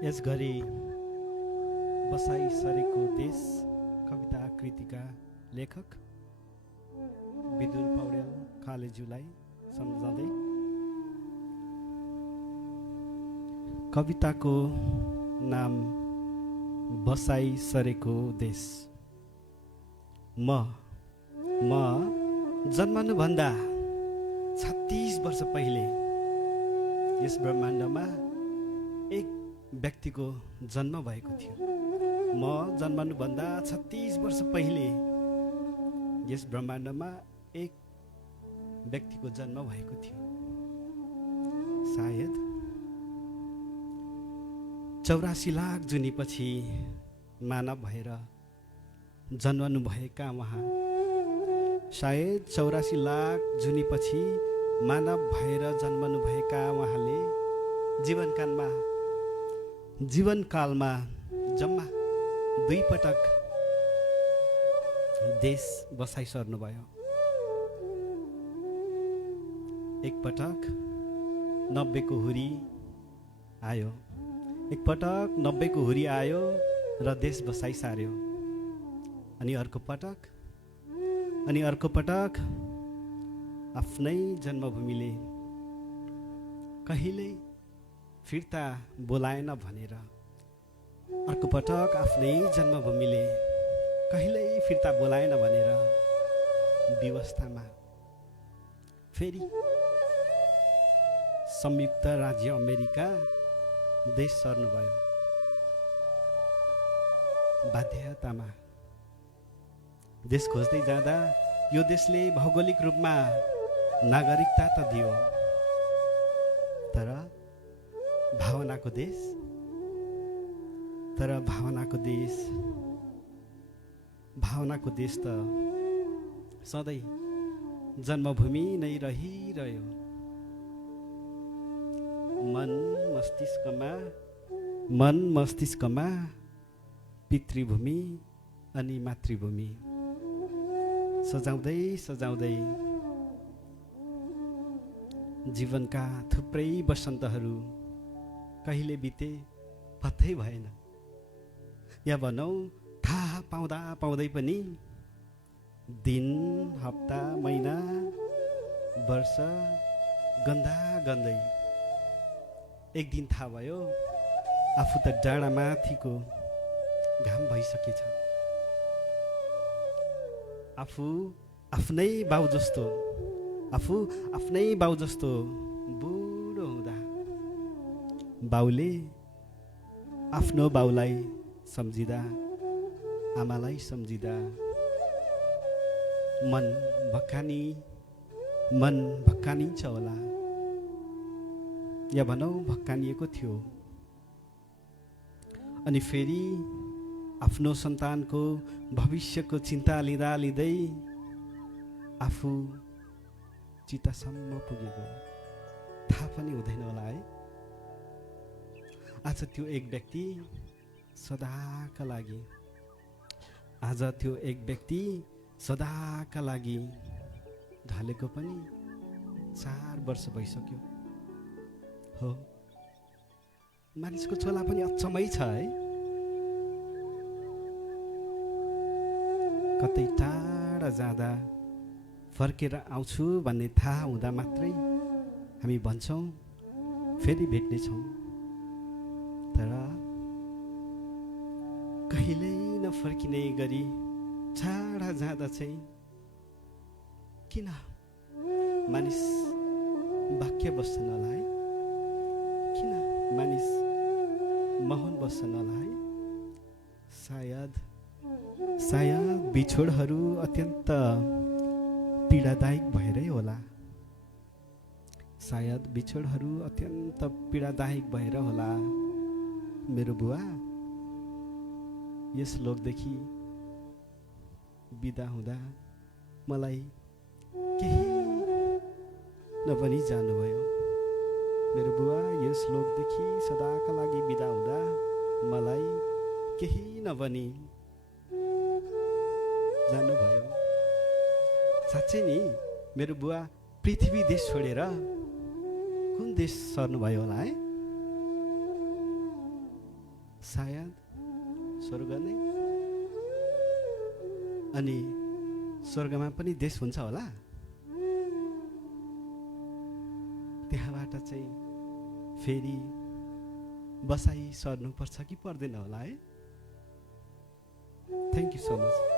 यसघरि बसाई सरेको देश कविता कृतिका लेखक विदुर पौडेल कालेज्यूलाई सम्झाउँदै कविताको नाम बसाई सरेको देश। म जन्मनुभन्दा 36 वर्ष पहिले यस ब्रह्माण्डमा एक व्यक्तिको जन्म भएको थियो। म जन्मनुभन्दा 36 वर्ष पहिले यस ब्रह्माण्डमा एक व्यक्तिको जन्म भएको थियो। सायद 84 लाख जुनीपछि मानव भएर जन्मनु भएका उहाँ, सायद 84 लाख जुनीपछि मानव भएर जन्मनु भएका उहाँले जीवनकालमा जम्मा 2 पटक देश बसाइसर्नुभयो। एक पटक 90 को हुरी आयो, एक पटक 90 को हुरी आयो र देश बसाइ सार्यो। अनि अर्को पटक आफ्नै जन्मभूमिले कहिल्यै फिर्ता बोलाएन भनेर, अर्को पटक आफ्नै जन्मभूमिले कहिल्यै फिर्ता बोलाएन भनेर व्यवस्थामा फेरि संयुक्त राज्य अमेरिका देश सर्नुभयो। बाध्यतामा देश खोज्दै जाँदा यो देशले भौगोलिक रूपमा नागरिकता त दियो, तर भावनाको देश त सधैँ जन्मभूमि नै रहिरह्यो। मन मस्तिष्कमा पितृभूमि अनि मातृभूमि सजाउँदै जीवनका थुप्रै वसन्तहरू कहिले बिते पत्तै भएन, या भनौँ थाहा पाउँदै पनि दिन, हप्ता, महिना, वर्ष गन्दै एक दिन थाहा भयो आफू त डाँडा माथिको घाम भइसकेछ। आफू आफ्नै बाउ जस्तो बुढो हुँदा बाउले आफ्नो बाउलाई सम्झिँदा, आमालाई सम्झिँदा मन भक्कानिन्छ होला, या भनौँ भक्कानिएको थियो। अनि फेरि आफ्नो सन्तानको भविष्यको चिन्ता लिँदै आफू चितासम्म पुगेको थाहा पनि हुँदैन होला है। आज त्यो एक व्यक्ति सदाका लागि ढलेको पनि 4 वर्ष भइसक्यो। हो, मानिसको छोला पनि अचम्मै छ है। कतै टाढा जाँदा फर्केर आउँछु भन्ने थाहा हुँदा मात्रै हामी भन्छौँ फेरि भेट्नेछौँ, तर कहिल्यै नफर्किने गरी टाढा जाँदा चाहिँ किन मानिस वाक्य बस्छन् होला है, किन मानिस मौन बस्छन् होला है। सायद बिछोडहरू अत्यन्त पीडादायक भएरै होला, भएर होला। मेरो बुवा यस लोकदेखि बिदा हुँदा मलाई केही नभनी जानुभयो। मेरो बुवा यस लोकदेखि सदाका लागि बिदा हुँदा मलाई केही नभनी जानुभयो। साँच्चै नि मेरो बुवा पृथ्वी देश छोडेर कुन देश सर्नुभयो होला है। सायद स्वर्ग नै। अनि स्वर्गमा पनि देश हुन्छ होला। त्यहाँबाट चाहिँ फेरि बसाइ सर्नुपर्छ कि पर्दैन होला है। Thank you so much.